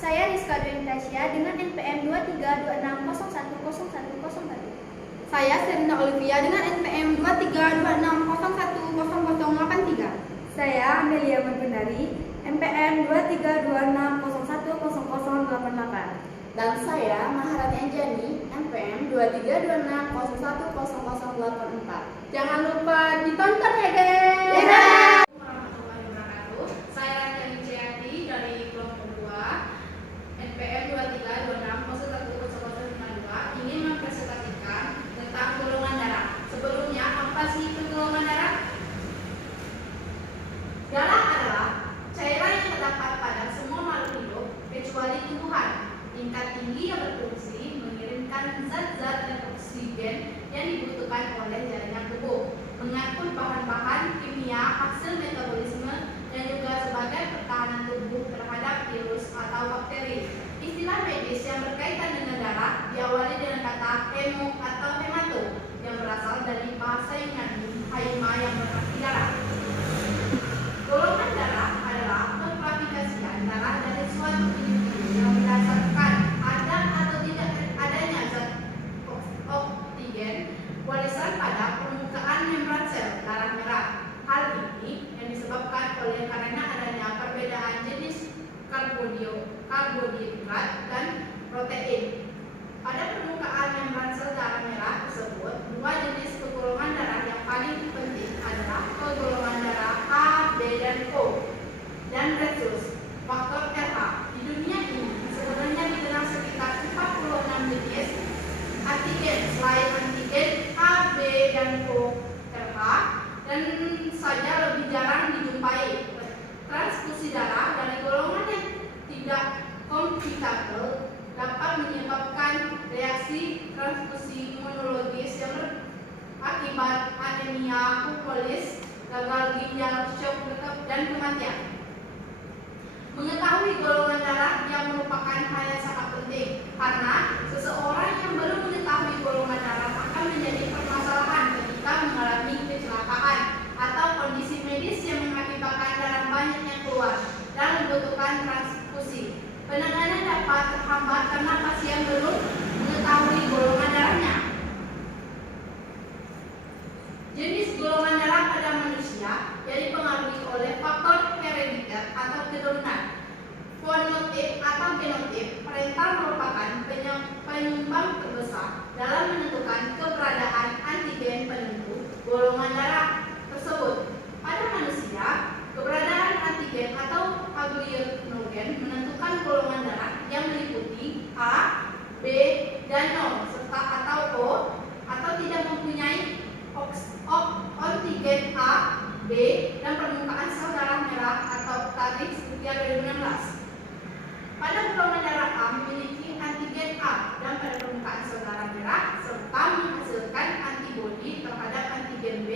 Saya Rizka Dwi Tasya dengan NPM 2326010101. Saya Serina Olivia dengan NPM 2326010083. Saya Amelia Marbendari, NPM 2326010088. Dan saya Maharani Anjani, NPM 2326010084. Jangan lupa ditonton ya guys. Warahmatullahi wabarakatuh. Saya Rani Ciati dari kelompok 2 NPM 2326010052 ingin mempresentasikan tentang golongan darah. Sebelumnya, apa sih itu golongan darah? Darah adalah cairan yang terdapat pada semua makhluk hidup kecuali tumbuhan. Tingkat tinggi yang berfungsi mengirimkan zat-zat dan oksigen yang dibutuhkan oleh jaringan tubuh, mengangkut bahan-bahan kimia hasil metabolisme dan juga sebagai pertahanan tubuh terhadap virus atau bakteri. Istilah medis yang berkaitan dengan darah diawali dengan kata hemo atau hemato yang berasal dari bahasa Yunani haima yang berarti darah. Golongan darah adalah pengklasifikasian darah dari suatu individu yang berdasarkan ada atau tidak adanya zat oksigen warisan pada permukaan membran sel darah merah. Hal ini yang disebabkan oleh karena adanya perbedaan jenis karbohidrat dan protein. Pada permukaan membran sel darah merah tersebut, dua jenis kegolongan darah yang paling penting adalah kegolongan darah A, B, dan O, dan resus faktor RH. Di dunia ini sebenarnya dikenal sekitar 46 jenis antigen selain antigen A, B, dan O, RH, dan saja lebih jarang dijumpai. Transfusi darah dari golongan yang tidak kompatibel dapat menyebabkan reaksi transfusi imunologis yang berakibat anemia, hipopolis, gagal ginjal, shock, dan kematian. Mengetahui golongan darah yang merupakan hal yang sangat penting karena seseorang yang belum mengetahui golongan darah akan menjadi permasalahan ketika mengalami kecelakaan atau kondisi medis yang mengakibatkan darah banyak yang keluar dan membutuhkan transfusi. Penanganan dapat terhambat karena pasien belum mengetahui golongan darahnya. Jenis golongan darah pada manusia yang dipengaruhi oleh faktor herediter atau keturunan, fenotip atau genotip parental merupakan penyumbang terbesar dalam menentukan keberadaan antigen penentu golongan darah tersebut. Pada manusia, keberadaan antigen atau aglutinogen menentukan golongan darah yang meliputi A, B, dan O serta atau O atau tidak mempunyai antigen A, B, dan permukaan sel darah merah atau tarik sekitar 2016. Pada golongan darah A memiliki antigen A dan pada permukaan sel darah merah serta menghasilkan antibodi terhadap antigen B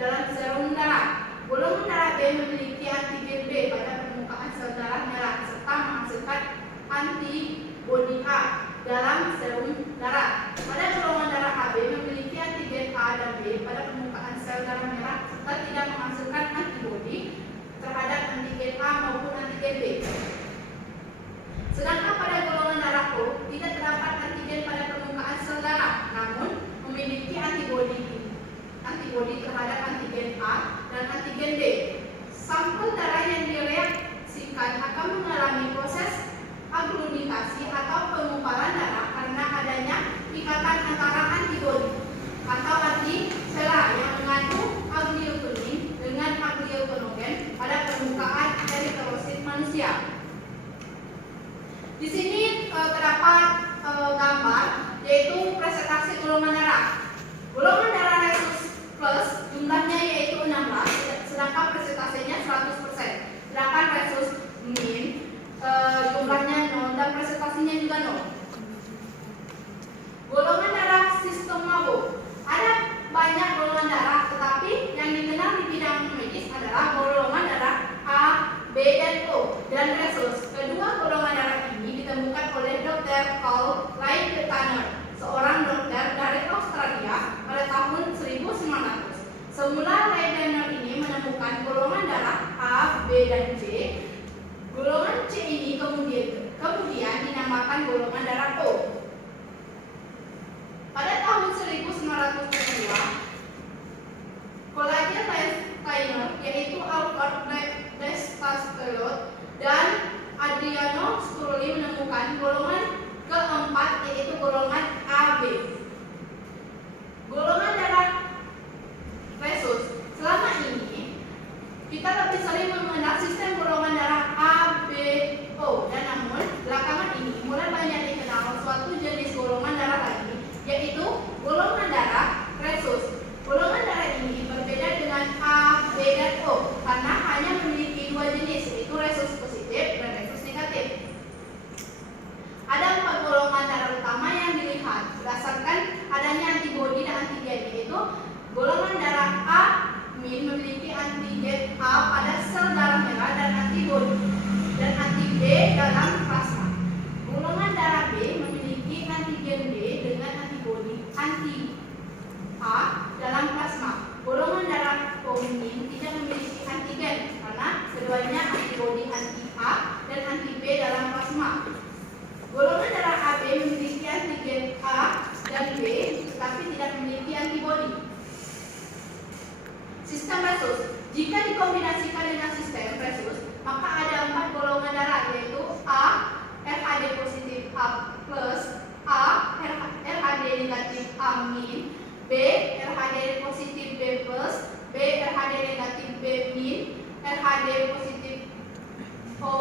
dalam serum darah. Golongan darah B memiliki antigen B pada permukaan sel darah merah serta menghasilkan antibodi A dalam serum darah. Pada golongan darah AB memiliki antigen A dan B pada permukaan sel darah merah serta tidak menghasilkan antibodi terhadap antigen A maupun antigen B. Sedangkan pada golongan darah O tidak terdapat antigen pada permukaan sel darah, namun memiliki antibodi terhadap antigen A dan antigen D. Sampel darah yang direaksikan akan mengalami proses aglutinasi atau pengumpalan darah karena adanya ikatan antara antibodi atau antisela yang mengandung agglutinin dengan agglutinogen pada permukaan eritrosit manusia. Di sini terdapat gambar yaitu presentasi golongan darah. Golongan darah resus plus jumlahnya yaitu 16, sedangkan presentasinya 100%. Sedangkan resus min jumlahnya 0 dan presentasinya juga 0. Golongan darah sistem Mabo. Ada banyak golongan darah, tetapi yang dikenal di bidang medis adalah golongan darah A, B, dan O, dan resus. Kedua golongan darah ini ditemukan oleh Dr. Carl Light-Tanner, seorang dokter dari Australia pada tahun 1900. Semula Light-Tanner ini menemukan golongan darah A, B, dan C. Golongan C ini kemudian sering mengenal sistem golongan darah A, B, O. Dan namun belakangan ini mulai banyak dikenal suatu jenis golongan darah lagi, yaitu golongan darah resus. Golongan darah ini berbeda dengan A, B, dan O karena hanya memiliki dua jenis, yaitu resus positif dan resus negatif. Ada 4 golongan darah utama yang dilihat berdasarkan adanya antibodi dan antigen, yaitu golongan darah A min memiliki antigen A pada sel darah merah dan antibodi dan anti B dalam plasma. Golongan darah B memiliki antigen B dengan antibodi anti A dalam plasma. Golongan darah O min tidak memiliki antigen karena keduanya antibodi anti A dan anti B dalam plasma. Golongan darah AB memiliki antigen A dan B tetapi tidak memiliki antibodi. Sistem resus. Jika dikombinasikan dengan sistem resus, maka ada 4 golongan darah, yaitu A Rhd positif A plus, A Rhd negatif A min, B Rhd positif B plus, B Rhd negatif B min, Rhd positif O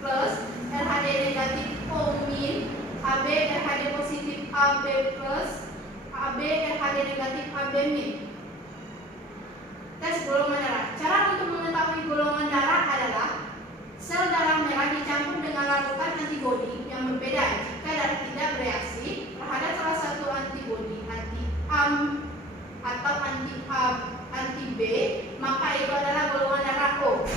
plus, Rhd negatif O min, AB Rhd positif AB plus, AB Rhd negatif AB min. Tes golongan darah. Cara untuk mengetahui golongan darah adalah sel darah merah dicampur dengan larutan antibodi yang berbeda. Jika darah tidak bereaksi terhadap salah satu antibodi anti-A atau anti-B, maka itu adalah golongan darah O.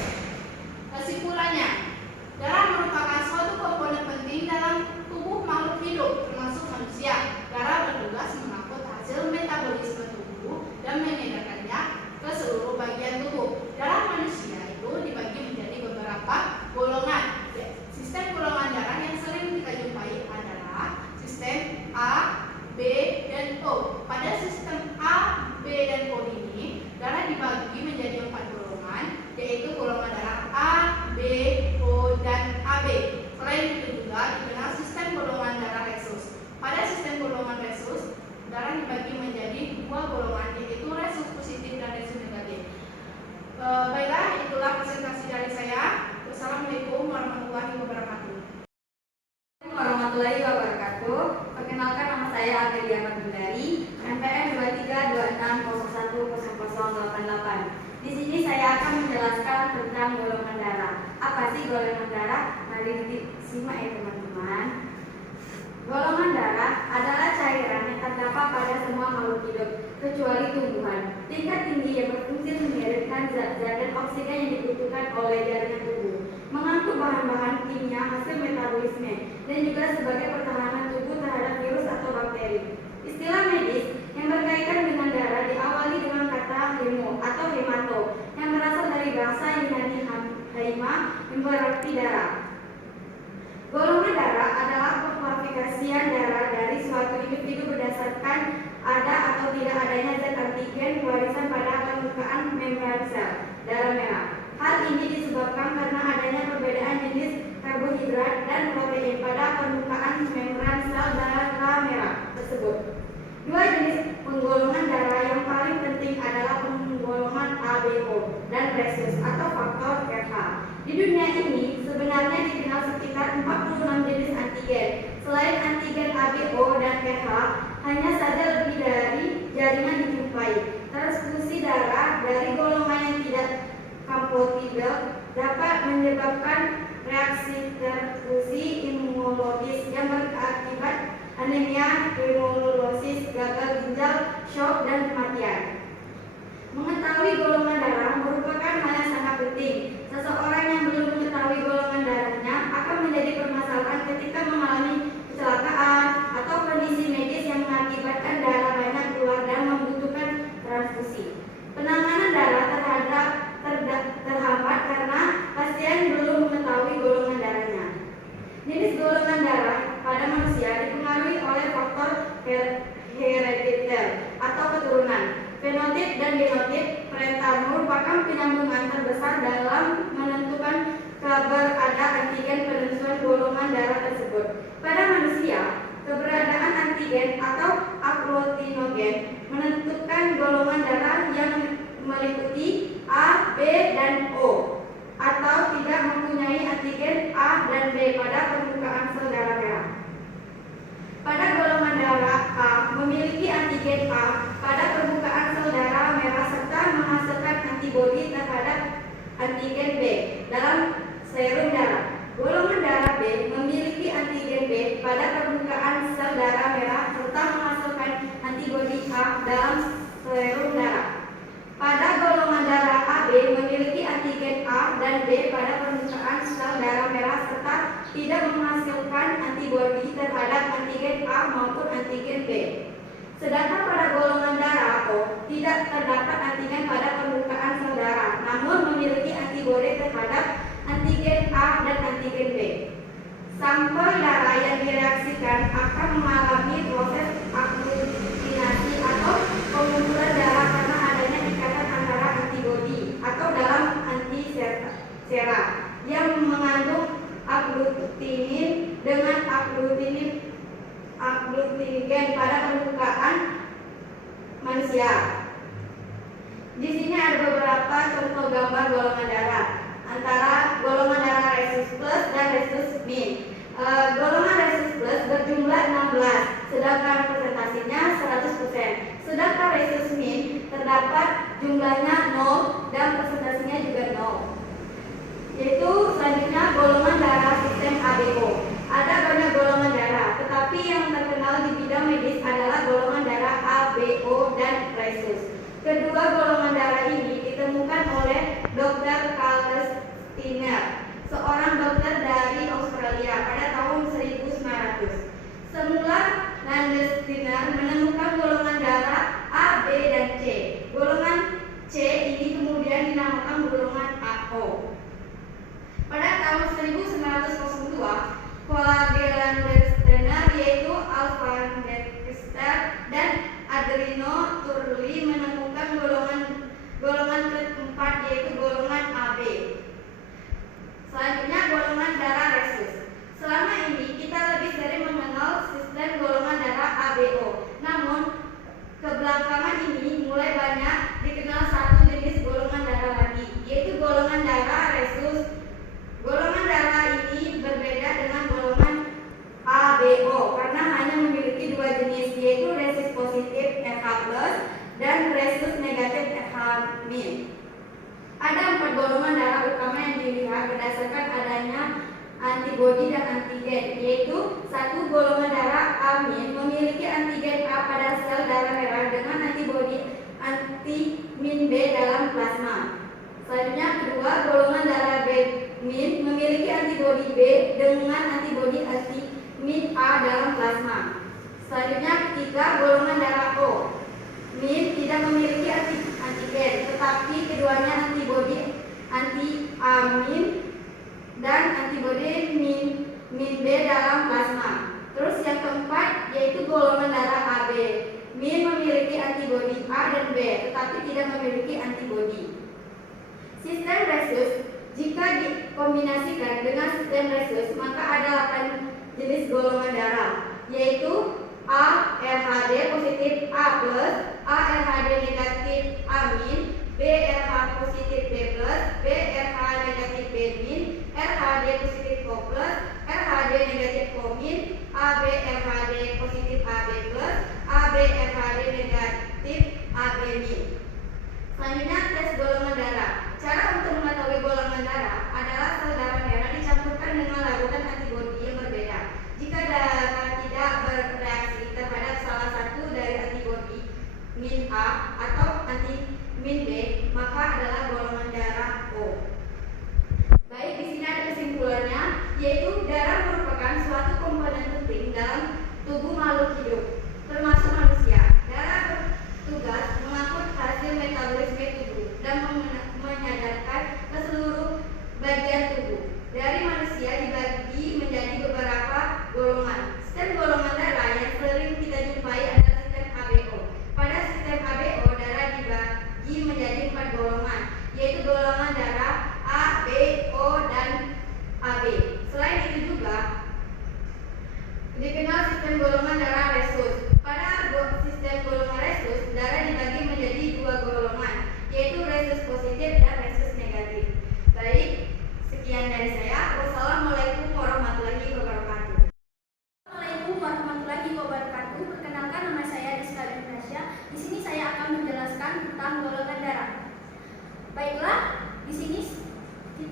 Kesimpulannya, darah merupakan suatu komponen penting dalam tubuh makhluk hidup, termasuk manusia. Darah bertugas mengangkut hasil metabolisme tubuh dan mengedarkannya ke seluruh bagian tubuh. Darah manusia itu dibagi menjadi beberapa golongan. Sistem golongan darah yang sering kita jumpai adalah sistem A, B, dan O. Pada sistem A, B, dan O ini, darah dibagi menjadi 4 golongan, yaitu golongan darah A, B, O, dan AB. Selain itu juga dikenal sistem golongan darah resus. Pada sistem golongan resus, darah dibagi menjadi 2 golongan, yaitu resus positif dan resus negatif. Baiklah, itulah presentasi dari saya. Wassalamualaikum warahmatullahi wabarakatuh. Warahmatullahi wabarakatuh. Perkenalkan, nama saya Amelia Mandundari, NPM 2326010088. Di sini saya akan menjelaskan tentang golongan darah. Apa sih golongan darah? Mari disimak ya teman-teman. Golongan darah adalah cairan yang terdapat pada semua makhluk hidup, kecuali tumbuhan. Tingkat tinggi yang berfungsi mengirimkan zat-zat dan oksigen yang dibutuhkan oleh jaringan tubuh, mengangkut bahan-bahan kimia hasil metabolisme, dan juga sebagai pertahanan tubuh terhadap virus atau bakteri. Istilah medis yang berkaitan dengan darah diawali dengan kata hemo atau hemato, yang berasal dari bahasa Yunani haima, yang berarti darah. Golongan darah adalah pengklasifikasian darah dari suatu individu berdasarkan ada atau tidak adanya zat antigen warisan pada permukaan membran sel darah merah. Hal ini disebabkan karena adanya perbedaan jenis karbohidrat dan protein pada permukaan membran sel darah merah tersebut. Dua jenis penggolongan darah yang paling penting adalah penggolongan ABO dan resus atau faktor RH. Di dunia ini sebenarnya dikenal sekitar 46 jenis antigen. Selain antigen ABO dan RH, hanya saja lebih dari jaringan dijumpai. Transfusi darah dari golongan yang tidak kompatibel dapat menyebabkan reaksi transfusi imunologis yang berakibat anemia, hemolysis, gagal ginjal, shock, dan kematian. Mengetahui golongan darah merupakan hal yang sangat penting. Seseorang yang belum mengetahui golongan darahnya akan menjadi permasalahan ketika mengalami kecelakaan atau kondisi medis yang mengakibatkan darah banyak keluar dan membutuhkan transfusi. Penanganan darah terhambat karena pasien belum mengetahui golongan darahnya. Jenis golongan darah pada manusia dipengaruhi oleh faktor herediter atau keturunan. Fenotip dan genotip parental merupakan penyambungan terbesar B pada permukaan sel darah merah. Pada golongan darah A memiliki antigen A pada permukaan sel darah merah serta menghasilkan antibodi terhadap antigen B dalam serum darah. Golongan darah B memiliki antigen B pada permukaan sel darah merah serta menghasilkan antibodi A dalam serum darah. Pada golongan darah AB memiliki antigen A dan B pada permukaan sel darah merah serta tidak menghasilkan antibodi terhadap antigen A maupun antigen B. Sedangkan pada golongan darah O tidak terdapat antigen pada permukaan sel darah, namun memiliki antibodi terhadap antigen A dan antigen B. Sampel darah yang direaksikan akan mengalami proses aglutinasi atau pengumpulan darah karena adanya ikatan antara antibodi atau dalam antisera yang mengandung agglutinin dengan agglutinogen pada permukaan manusia. Di sini ada beberapa contoh gambar golongan darah antara golongan darah rhesus plus dan rhesus min. Golongan rhesus plus berjumlah 16, sedangkan presentasinya 100%. Sedangkan rhesus min terdapat jumlahnya 0 dan presentasinya juga 0. Yaitu selanjutnya golongan darah sistem ABO. Ada banyak golongan darah, tetapi yang terkenal di bidang medis adalah golongan darah ABO dan rhesus. Kedua golongan darah ini ditemukan oleh Dr. Charles Steiner, seorang dokter dari Australia pada tahun 1900. Semula Landes Steiner menemukan golongan darah A, B, dan C. Golongan C ini kemudian dinamakan golongan AO. Pada tahun 1902, Landes Steiner yaitu Alfred Kester dan Adreno Turli menemukan golongan keempat yaitu golongan AB. Selanjutnya golongan darah rhesus. Selama ini kita lebih sering mengenal sistem golongan darah ABO. Namun kebelakangan ini mulai banyak dikenal satu jenis golongan darah lagi, yaitu golongan darah rhesus. Golongan darah ini berbeda dengan golongan ABO karena hanya memiliki dua jenis, yaitu rhesus positif RH+ dan rhesus negatif RH-. Ada 4 golongan darah utama yang dilihat berdasarkan adanya antibodi dan antigen, yaitu 1. Golongan darah A- memiliki antigen A pada sel darah merah dengan antibodi anti-min B dalam plasma. Selanjutnya kedua, golongan darah B- memiliki antibodi B dengan antibodi anti-min A dalam plasma. Selanjutnya ketiga, golongan darah O. Tidak memiliki antigen, tetapi keduanya antibodi anti-amin dan antibodi min B dalam plasma. Terus yang keempat yaitu golongan darah AB. Memiliki antibodi A dan B, tetapi tidak memiliki antibodi. Sistem rhesus jika dikombinasikan dengan sistem rhesus maka ada 8 jenis golongan darah, yaitu A RHD positif A+, A RHD negatif A-, B RH positif B+, B RH negatif B-, RHD positif O+, RHD negatif O-, AB RHD positif AB+, AB RHD negatif AB-. Selanjutnya tes golongan darah. Cara untuk mengetahui golongan darah adalah sel darah merah dicampurkan dengan larutan antibodi yang berbeda. Jika darah tidak bereaksi terhadap salah satu dari antibodi min A atau anti-min B, maka adalah golongan darah O. Baik, di sini ada kesimpulannya, yaitu darah merupakan suatu komponen penting dalam tubuh makhluk hidup, termasuk manusia. Darah bertugas mengangkut hasil metabolisme tubuh dan menyadarkan ke seluruh bagian tubuh. Dari manusia dibagi menjadi beberapa golongan. Sistem golongan darah yang sering kita jumpai adalah sistem ABO. Pada sistem ABO, darah dibagi menjadi 4 golongan, yaitu golongan darah A, B, O, dan AB. Selain itu juga dikenal sistem golongan darah rhesus. Pada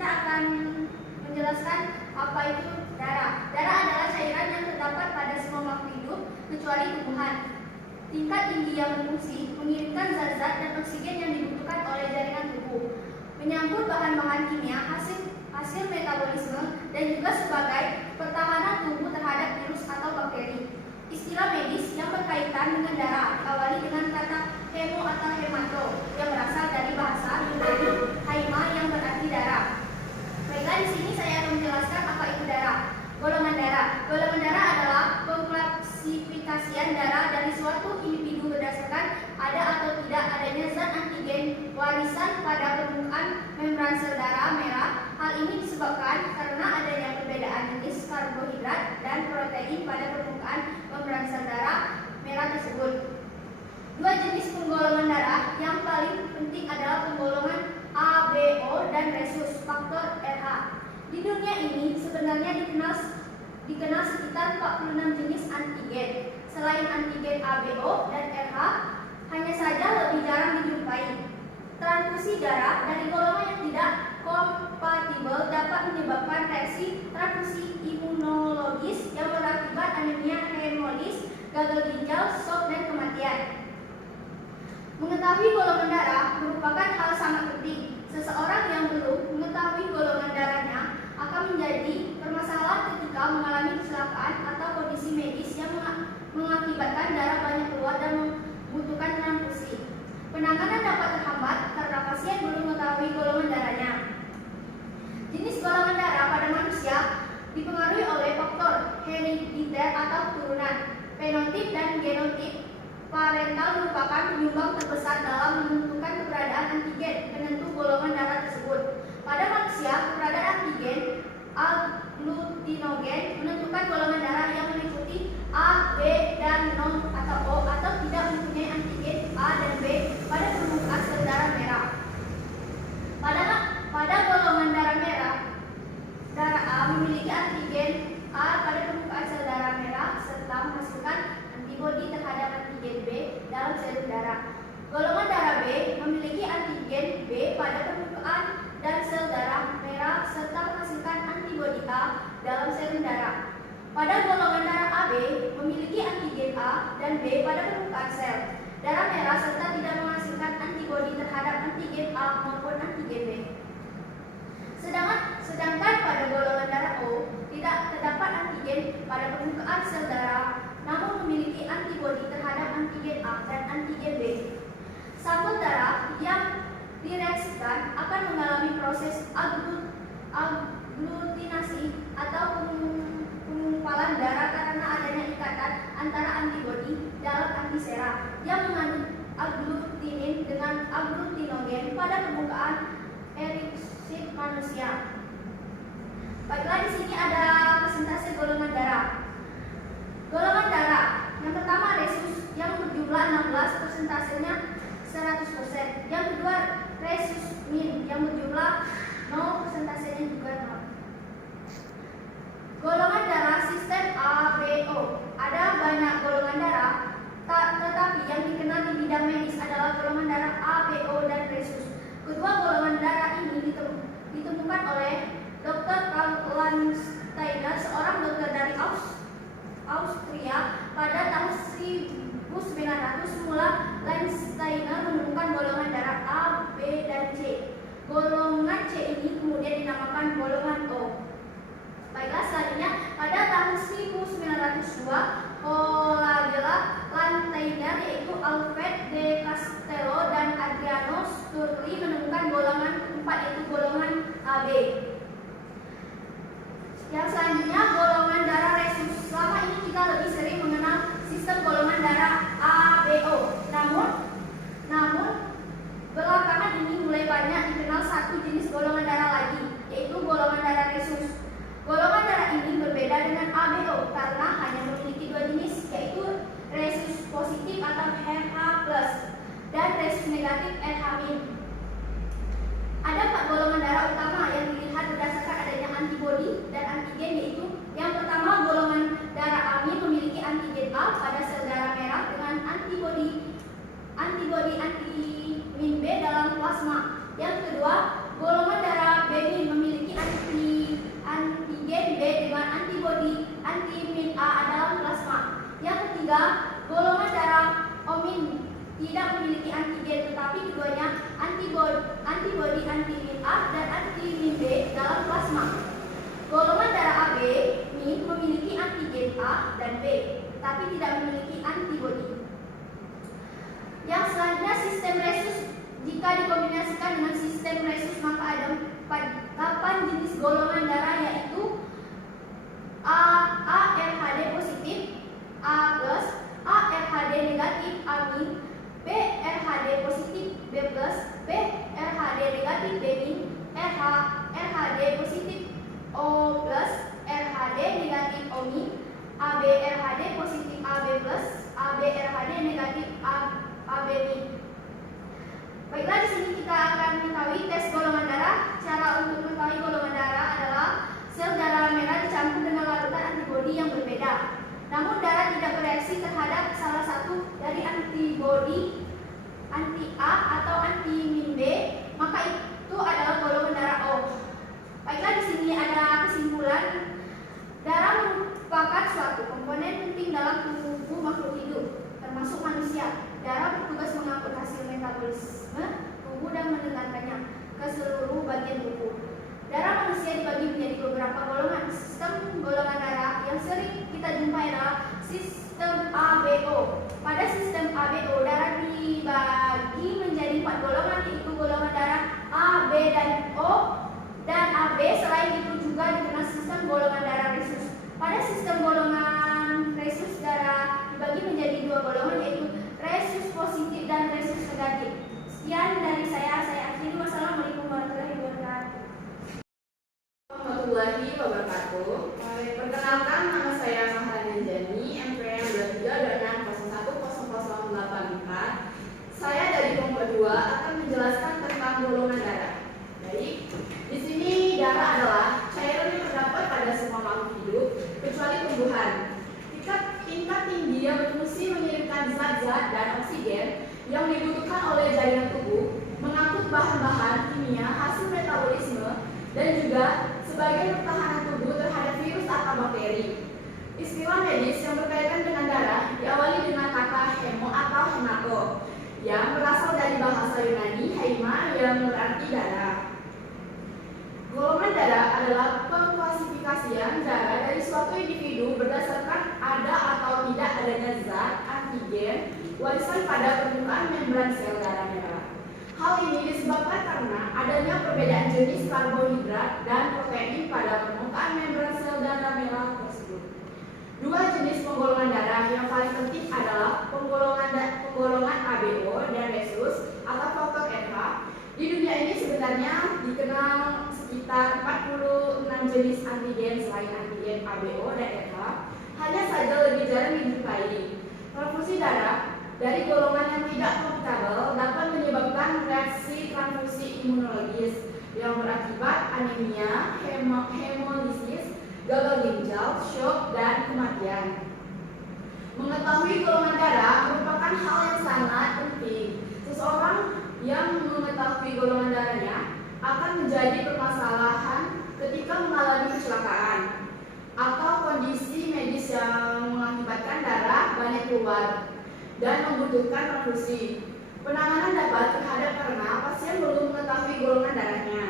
kita akan menjelaskan apa itu darah. Darah adalah cairan yang terdapat pada semua makhluk hidup kecuali tumbuhan. Tingkat tinggi yang berfungsi mengirimkan zat-zat dan oksigen yang dibutuhkan oleh jaringan tubuh, menyambut bahan-bahan kimia hasil metabolisme, dan juga sebagai pertahanan tubuh terhadap virus atau bakteri. Istilah medis yang berkaitan dengan darah diawali dengan kata hemo atau hemato yang berasal dari bahasa Yunani haima yang berarti darah. Baiklah, di sini saya akan menjelaskan apa itu darah. Golongan darah. Golongan darah adalah pengklasifikasian darah dari suatu individu berdasarkan ada atau tidak adanya zat antigen warisan pada permukaan membran sel darah merah. Hal ini disebabkan karena adanya perbedaan jenis karbohidrat dan protein pada permukaan membran sel darah merah tersebut. Dua jenis penggolongan darah yang paling penting adalah penggolongan ABO dan resus faktor RH. Di dunia ini sebenarnya dikenal sekitar 46 jenis antigen. Selain antigen ABO dan RH, hanya saja lebih jarang dijumpai. Transfusi darah dari golongan yang tidak kompatibel dapat menyebabkan reaksi transfusi imunologis yang berakibat anemia, hemolis, gagal ginjal, shock, dan kematian. Mengetahui golongan darah merupakan hal sangat penting. Seseorang yang belum mengetahui golongan darahnya akan menjadi bermasalah ketika mengalami kecelakaan atau kondisi medis yang mengakibatkan darah banyak keluar dan membutuhkan transfusi. Penanganan dapat terhambat karena pasien belum mengetahui golongan darahnya. Jenis golongan darah pada manusia dipengaruhi oleh faktor herediter atau keturunan, fenotip dan genotip. Parental merupakan penyumbang terbesar dalam menentukan keberadaan antigen penentu golongan darah tersebut. Pada manusia, keberadaan antigen agglutinogen menentukan golongan darah yang meliputi A, B, dan non atau O atau tidak mempunyai antigen A dan B pada permukaan sel darah merah. Pada golongan darah merah, darah A memiliki antigen A pada permukaan sel darah merah serta menghasilkan antibodi terhadap antigen B dalam serum darah. Golongan darah B memiliki antigen B pada permukaan dan sel darah merah serta menghasilkan antibodi A dalam serum darah. Pada golongan darah AB memiliki antigen A dan B pada permukaan sel darah merah serta tidak menghasilkan antibodi terhadap antigen A maupun antigen B. Sedangkan pada golongan darah O tidak terdapat antigen pada permukaan sel darah, namun memiliki antibodi terhadap antigen A dan antigen B. Sampel darah yang direaksikan akan mengalami proses agglutinasi atau pengumpulan darah karena adanya ikatan antara antibodi dalam antisera yang mengandung agglutinin dengan agglutinogen pada permukaan eritrosit manusia. Baiklah, di sini ada presentasi golongan darah. Golongan darah yang pertama resus yang berjumlah 16, persentasenya 100%. Yang kedua resus min yang berjumlah 0, persentasenya juga 0. Golongan darah sistem ABO. Ada banyak golongan darah, tetapi yang dikenal di bidang medis adalah golongan darah ABO dan resus. Kedua golongan darah ini ditemukan oleh Dr. Karl Landsteiner, seorang dokter dari Austria pada tahun 1900. Semula Landsteiner menemukan golongan darah A, B, dan C. Golongan C ini kemudian dinamakan golongan O. Baiklah, selanjutnya pada tahun 1902 Colagela Landsteiner yaitu Alfred de Castello dan Adriano Sturli menemukan golongan keempat yaitu golongan AB. Yang selanjutnya golongan darah resus. Selama ini kita lebih sering mengenal sistem golongan darah ABO. Namun belakangan ini mulai banyak dikenal satu jenis golongan darah lagi, yaitu golongan darah resus. Golongan darah ini berbeda dengan ABO karena hanya memiliki dua jenis, yaitu resus positif atau RH+ dan resus negatif RH-. Ada 4 golongan darah utama yang dilihat berdasarkan adanya antibodi dan antigen, yaitu yang pertama golongan darah AB memiliki antigen A pada sel darah merah dengan antibodi anti-min B dalam plasma. Yang kedua, golongan darah B memiliki memiliki antigen, tetapi keduanya antibodi anti-min A dan anti-min B dalam plasma. Golongan darah AB min memiliki antigen A dan B, tetapi tidak memiliki antibodi. Yang selanjutnya sistem resus. Jika dikombinasikan dengan sistem resus maka ada 8 jenis golongan darah, yaitu A RHD positif, A plus, A RHD negatif, A min, B RHD positif, B plus, B RHD negatif, B min, RHD positif, O plus, RHD negatif, O min, AB RHD positif, AB plus, AB RHD negatif, AB min. Baiklah, di sini kita akan mengetahui tes golongan darah. Cara untuk mengetahui golongan darah adalah sel darah merah dicampur dengan larutan antibodi yang berbeda. Namun darah tidak bereaksi terhadap salah satu dari antibodi anti A atau anti min B, maka itu adalah golongan darah O. Baiklah, di sini ada kesimpulan. Darah merupakan suatu komponen penting dalam tubuh makhluk hidup, termasuk manusia. Darah bertugas mengangkut hasil metabolisme tubuh dan mendengarkannya ke seluruh bagian tubuh. Darah manusia dibagi menjadi beberapa golongan. Sistem golongan darah yang sering kita jumpai adalah sistem ABO. Pada sistem ABO, darah dibagi menjadi 4 golongan, yaitu golongan darah A, B, dan O, dan AB. Selain itu juga dikenal sistem golongan darah resus. Pada sistem golongan resus, darah dibagi menjadi 2 golongan, yaitu resus positif dan resus negatif. Sekian dari saya akhiri. Wassalamualaikum warahmatullahi wabarakatuh. Warahmatullahi wabarakatuh. Perkenalkan, nama saya Maharani Anjani, NPM 2326010084. Saya dari kelompok 2 akan menjelaskan tentang golongan darah. Baik, di sini darah adalah cairan yang terdapat pada semua makhluk hidup kecuali tumbuhan. Tingkat tinggi yang berfungsi mengirimkan zat-zat dan oksigen yang dibutuhkan oleh jaringan tubuh, mengangkut bahan-bahan kimia hasil metabolisme, dan juga sebagai pertahanan tubuh terhadap virus atau bakteri. Istilah medis yang berkaitan dengan darah diawali dengan kata hemo atau hemato, yang berasal dari bahasa Yunani heima yang berarti darah. Golongan darah adalah pengklasifikasian darah dari suatu individu berdasarkan ada atau tidak adanya zat antigen warisan pada permukaan membran sel darah merah. Hal ini disebabkan karena adanya perbedaan jenis karbohidrat dan protein pada permukaan membran sel darah merah tersebut. 2 jenis penggolongan darah yang paling penting adalah penggolongan ABO dan resus atau faktor RH. Di dunia ini sebenarnya dikenal sekitar 46 jenis antigen selain antigen ABO dan RH. Hanya saja lebih jarang dijumpai. Transfusi darah dari golongan yang tidak kompatibel dapat menyebabkan reaksi transfusi imunologis yang berakibat anemia, hemolisis, gagal ginjal, shock, dan kematian. Mengetahui golongan darah merupakan hal yang sangat penting. Seseorang yang mengetahui golongan darahnya akan menjadi permasalahan ketika mengalami kecelakaan atau kondisi medis yang mengakibatkan darah banyak keluar dan membutuhkan transfusi. Penanganan dapat terhadap karena pasien belum mengetahui golongan darahnya.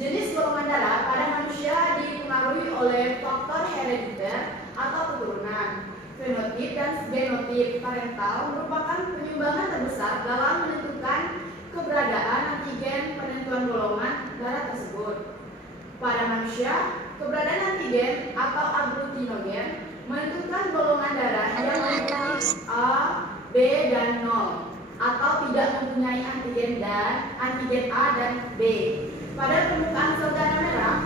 Jenis golongan darah pada manusia dipengaruhi oleh faktor herediter atau keturunan. Fenotip dan genotip parental merupakan penyumbangan terbesar dalam menentukan keberadaan antigen penentuan golongan darah tersebut. Pada manusia, keberadaan antigen atau agglutinogen menentukan golongan darah yang memiliki A, B, dan 0 atau tidak mempunyai antigen A dan B. Pada permukaan sel darah merah,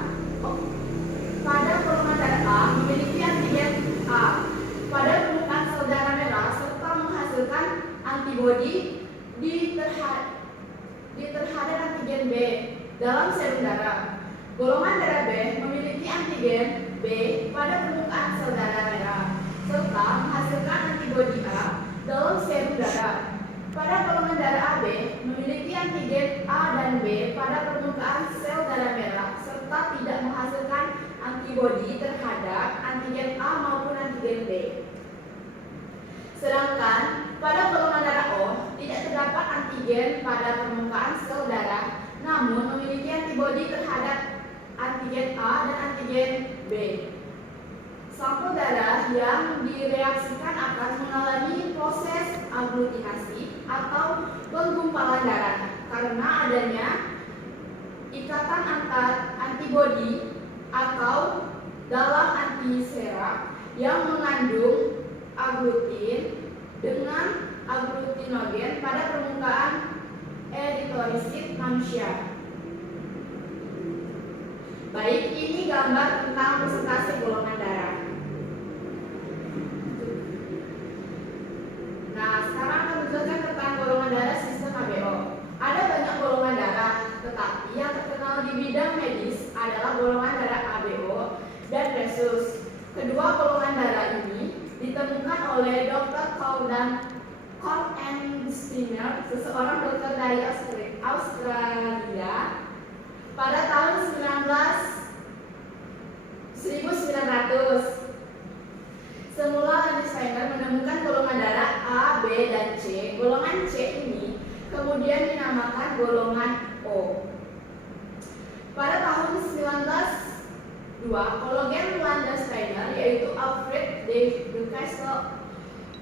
pada golongan darah A memiliki antigen A. Pada permukaan sel darah merah serta menghasilkan antibodi terhadap antigen B dalam serum darah. Golongan darah B memiliki antigen B pada permukaan sel darah merah serta menghasilkan antibodi A dalam serum darah. Pada golongan darah AB memiliki antigen A dan B pada permukaan sel darah merah serta tidak menghasilkan antibodi terhadap antigen A maupun antigen B. Sedangkan pada golongan darah O tidak terdapat antigen pada permukaan sel darah, namun memiliki antibodi terhadap antigen A dan antigen B. Sampel darah yang direaksikan akan mengalami proses aglutinasi atau penggumpalan darah karena adanya ikatan antar antibodi atau dalam antisera yang mengandung aglutin dengan aglutinogen pada permukaan eritrosit manusia. Baik, ini gambar tentang presentasi golongan darah. Nah, sekarang akan menjelaskan tentang golongan darah sistem ABO. Ada banyak golongan darah, tetapi yang terkenal di bidang medis adalah golongan darah ABO dan rhesus. Kedua golongan darah ini ditemukan oleh Dr. Carl N. Steiner, seseorang dokter dari Australia, pada tahun 1900. Semula Steiner menemukan golongan darah A, B, dan C. Golongan C ini kemudian dinamakan golongan O. Pada tahun 1902, kologen Steiner yaitu Alfred de Castel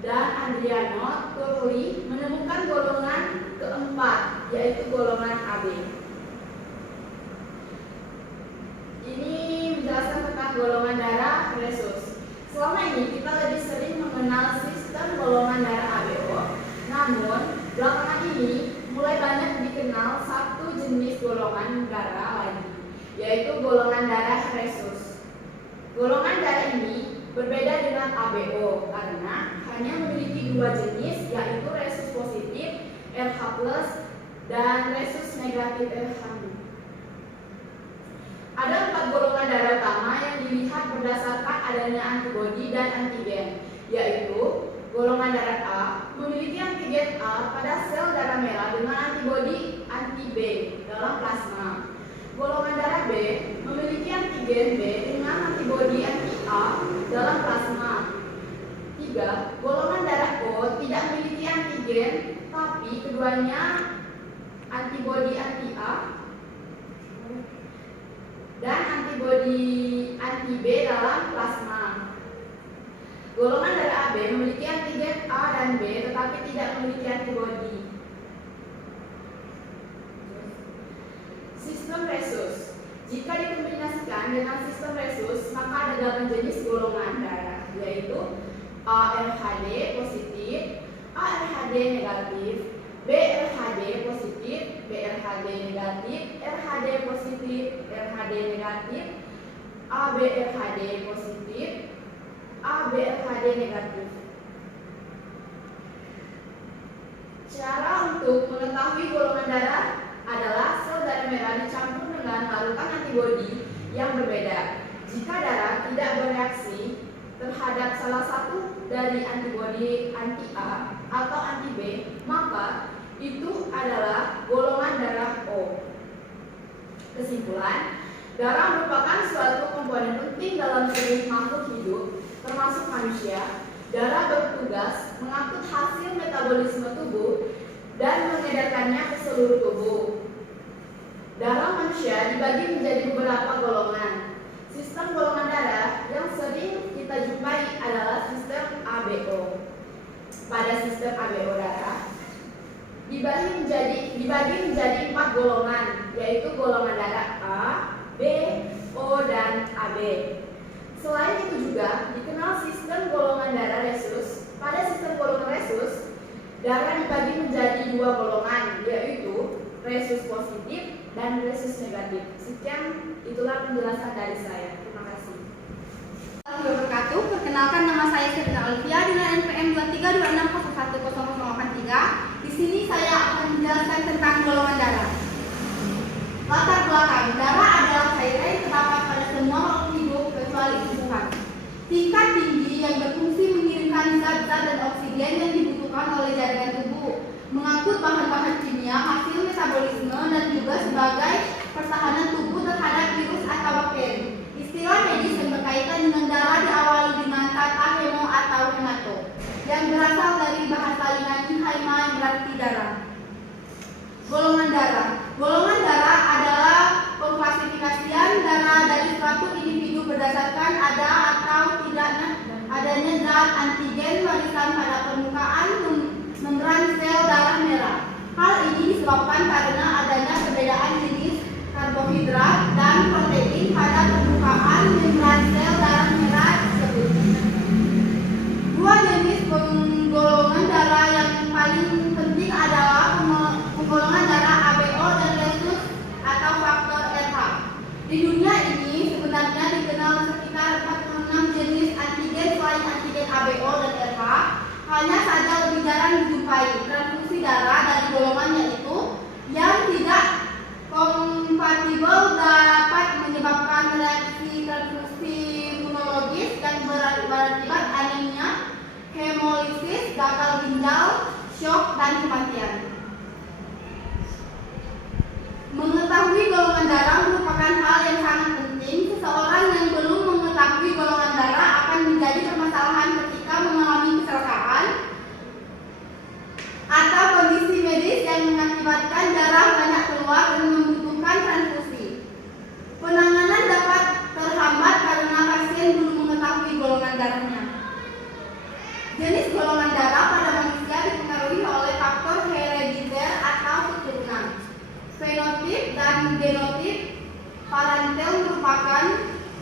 dan Adriano Turli menemukan golongan keempat yaitu golongan AB. Ini menjelaskan tentang golongan darah rhesus. Selama ini kita lebih sering mengenal sistem golongan darah ABO, namun belakangan ini mulai banyak dikenal satu jenis golongan darah lagi, yaitu golongan darah rhesus. Golongan darah ini berbeda dengan ABO karena hanya memiliki dua jenis, yaitu rhesus positif RH+ dan rhesus negatif RH-. Ada 4 golongan darah utama yang dilihat berdasarkan adanya antibodi dan antigen, yaitu golongan darah A memiliki antigen A pada sel darah merah dengan antibodi anti-B dalam plasma. Golongan darah B memiliki antigen B dengan antibodi anti-A dalam plasma. 3. Golongan darah O tidak memiliki antigen, tapi keduanya antibodi anti-A dan antibodi anti-B dalam plasma. Golongan darah AB memiliki antigen A dan B tetapi tidak memiliki antibodi. Sistem rhesus. Jika dikombinasikan dengan sistem rhesus, maka ada 8 jenis golongan darah, yaitu ARHD positif, ARHD negatif, BRHD positif, BRHD negatif, RHD positif, RHD negatif, ABRHD positif, ABRHD negatif. Cara untuk mengetahui golongan darah adalah sel darah merah dicampur dengan larutan antibodi yang berbeda. Jika darah tidak bereaksi terhadap salah satu dari antibodi anti-A atau anti-B, maka itu adalah golongan darah O. Kesimpulan, darah merupakan suatu komponen penting dalam tubuh makhluk hidup, termasuk manusia. Darah bertugas mengangkut hasil metabolisme tubuh dan mengedarkannya ke seluruh tubuh. Darah manusia dibagi menjadi beberapa golongan. Sistem golongan darah yang sering kita jumpai adalah sistem ABO. Pada sistem ABO darah dibagi menjadi 4 golongan, yaitu golongan darah A, B, O, dan AB. Selain itu juga dikenal sistem golongan darah rhesus. Pada sistem golongan rhesus, darah dibagi menjadi 2 golongan, yaitu rhesus positif dan rhesus negatif. Sekian, itulah penjelasan dari saya. Terima kasih. Assalamualaikum warahmatullahi wabarakatuh. Perkenalkan, nama saya Serina Olivia dengan NPM 2326011083. Di sini saya akan menjelaskan tentang golongan darah. Latar belakang, darah adalah cairan yang terdapat pada semua makhluk hidup kecuali tumbuhan. Tingkat tinggi yang berfungsi mengirimkan zat-zat dan oksigen yang dibutuhkan oleh jaringan tubuh, mengangkut bahan-bahan kimia hasil metabolisme, dan juga sebagai pertahanan tubuh terhadap virus atau bakteri. Istilah medis yang berkaitan dengan darah diawali dengan kata hemo atau hemato, yang berasal dari bahasa Yunani Di dunia ini sebenarnya dikenal sekitar 46 jenis antigen selain antigen ABO dan RH. Hanya saja lebih jarang dijumpai transfusi darah dari golongan yaitu yang tidak kompatibel dapat menyebabkan reaksi transfusi imunologis dan berakibat anemia, hemolisis, gagal ginjal, shock, dan kematian. Mengetahui golongan darah merupakan hal yang sangat penting. Seseorang yang belum mengetahui golongan darah akan menjadi permasalahan ketika mengalami kecelakaan atau kondisi medis yang mengakibatkan darah banyak keluar dan membutuhkan transfusi. Penanganan dapat terhambat karena pasien belum mengetahui golongan darahnya. Jenis golongan darah pada manusia dipengaruhi oleh faktor herediter atau keturunan. Fenotip dan genotip parental merupakan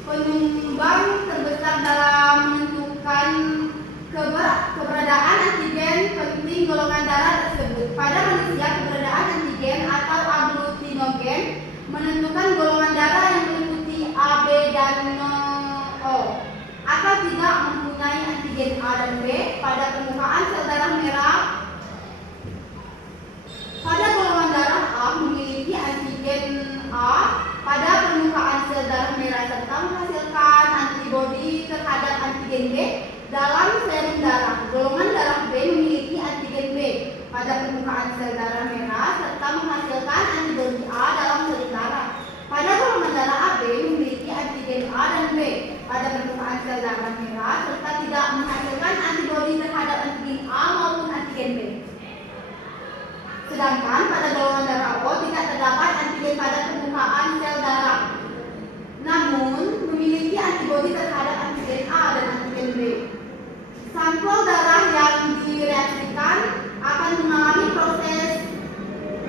penyumbang terbesar dalam menentukan keberadaan antigen penting golongan darah tersebut. Pada manusia, keberadaan antigen atau agglutinogen menentukan golongan darah yang meliputi A, B, dan O atau tidak mempunyai antigen A dan B pada permukaan sel darah merah. Pada golongan darah A memiliki antigen A pada permukaan sel darah merah serta menghasilkan antibodi terhadap antigen B dalam serum darah. Golongan darah B memiliki antigen B pada permukaan sel darah merah serta menghasilkan antibodi A dalam serum darah. Pada golongan darah AB memiliki antigen A dan B pada permukaan sel darah merah serta tidak menghasilkan antibodi terhadap antigen A maupun antigen B. Sedangkan pada golongan darah O tidak terdapat antigen pada permukaan sel darah, namun memiliki antibodi terhadap antigen A dan antigen B. Sampel darah yang direaksikan akan mengalami proses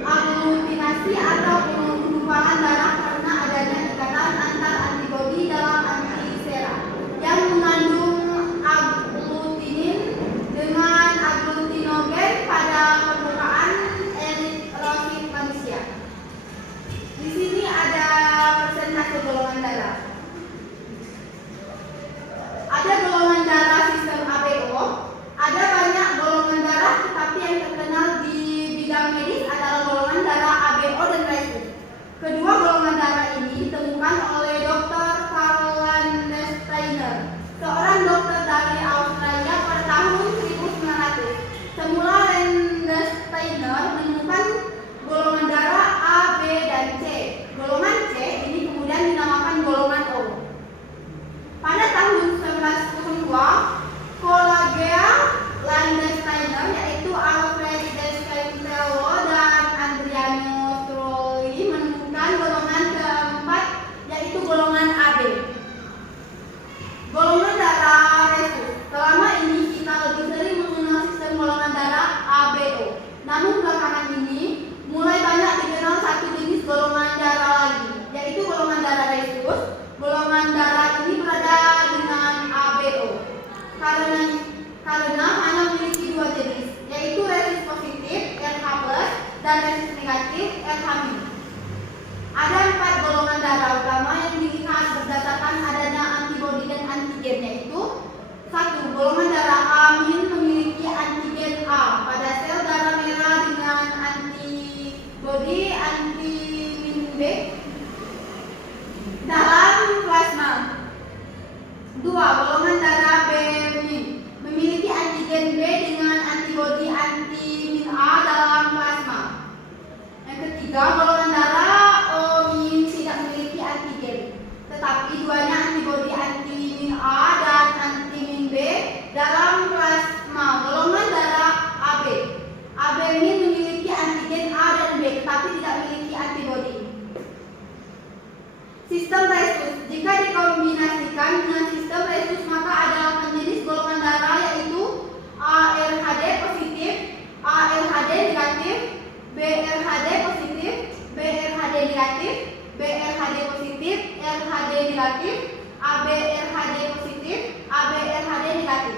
agglutinasi atau pengumpulan darah karena adanya ikatan antar antibodi dalam antisera yang mengandung agglutinin dengan agglutinogen pada permukaan eritrosit manusia. Di sini ada persentase golongan darah. Ada golongan darah sistem ABO. Ada banyak golongan darah, tetapi yang terkenal di bidang medis adalah golongan darah ABO dan rhesus. Kedua golongan darah ini ditemukan oleh Dr. Karl Landsteiner, seorang dokter dari Australia pada tahun 1900. Semula Landsteiner menemukan golongan darah A, B, dan C. Golongan C ini kemudian dinamakan golongan O. Pada tahun 1902, Kolagea Landsteiner, yaitu Alfred Descantello dan Adriano Strolli, menemukan golongan keempat, yaitu golongan AB. Golongan darah rhesus. Selama ini kita lebih sering mengenal sistem golongan darah ABO. Namun belakangan ini mulai banyak dikenal satu jenis golongan darah lagi, yaitu golongan darah rhesus. Golongan darah ini berada dengan ABO karena hanya memiliki dua jenis, yaitu rhesus positif RH+ dan rhesus negatif RH-. Ada 4 golongan darah utama yang dilihat berdasarkan adanya antibodi dan antigen, yaitu 1. Golongan darah A- memiliki antigen A pada sel darah merah dengan antibodi anti-min B dalam plasma. 2. Golongan darah B- memiliki antigen B dengan antibodi anti-min A dalam plasma. Yang ketiga, golongan darah O- tidak memiliki antigen, tetapi duanya antibodi anti-min A dan anti-min B dalam plasma. Golongan darah AB. AB ini memiliki antigen A dan B, tetapi tidak memiliki antibodi. Sistem rhesus. Jika dikombinasikan dengan sistem rhesus, maka ada 8 jenis golongan darah, yaitu ARHD positif, ARHD negatif, BRHD positif, BRHD negatif, BRHD positif, RHD negatif, ABRHD positif, ABRHD negatif.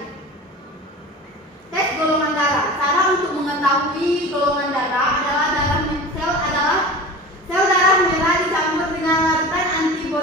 Tes golongan darah. Cara untuk mengetahui golongan darah adalah sel darah merah dicampur dengan larutan antibodi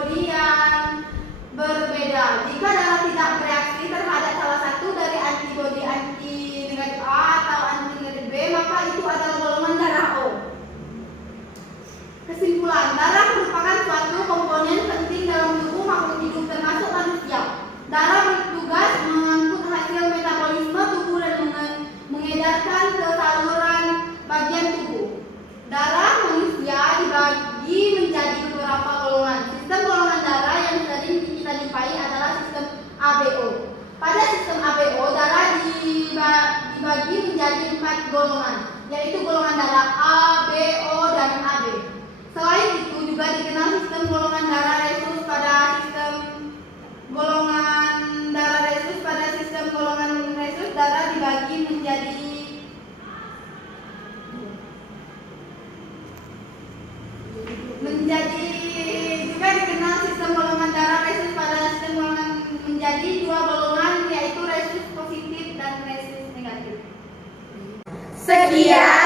Sekian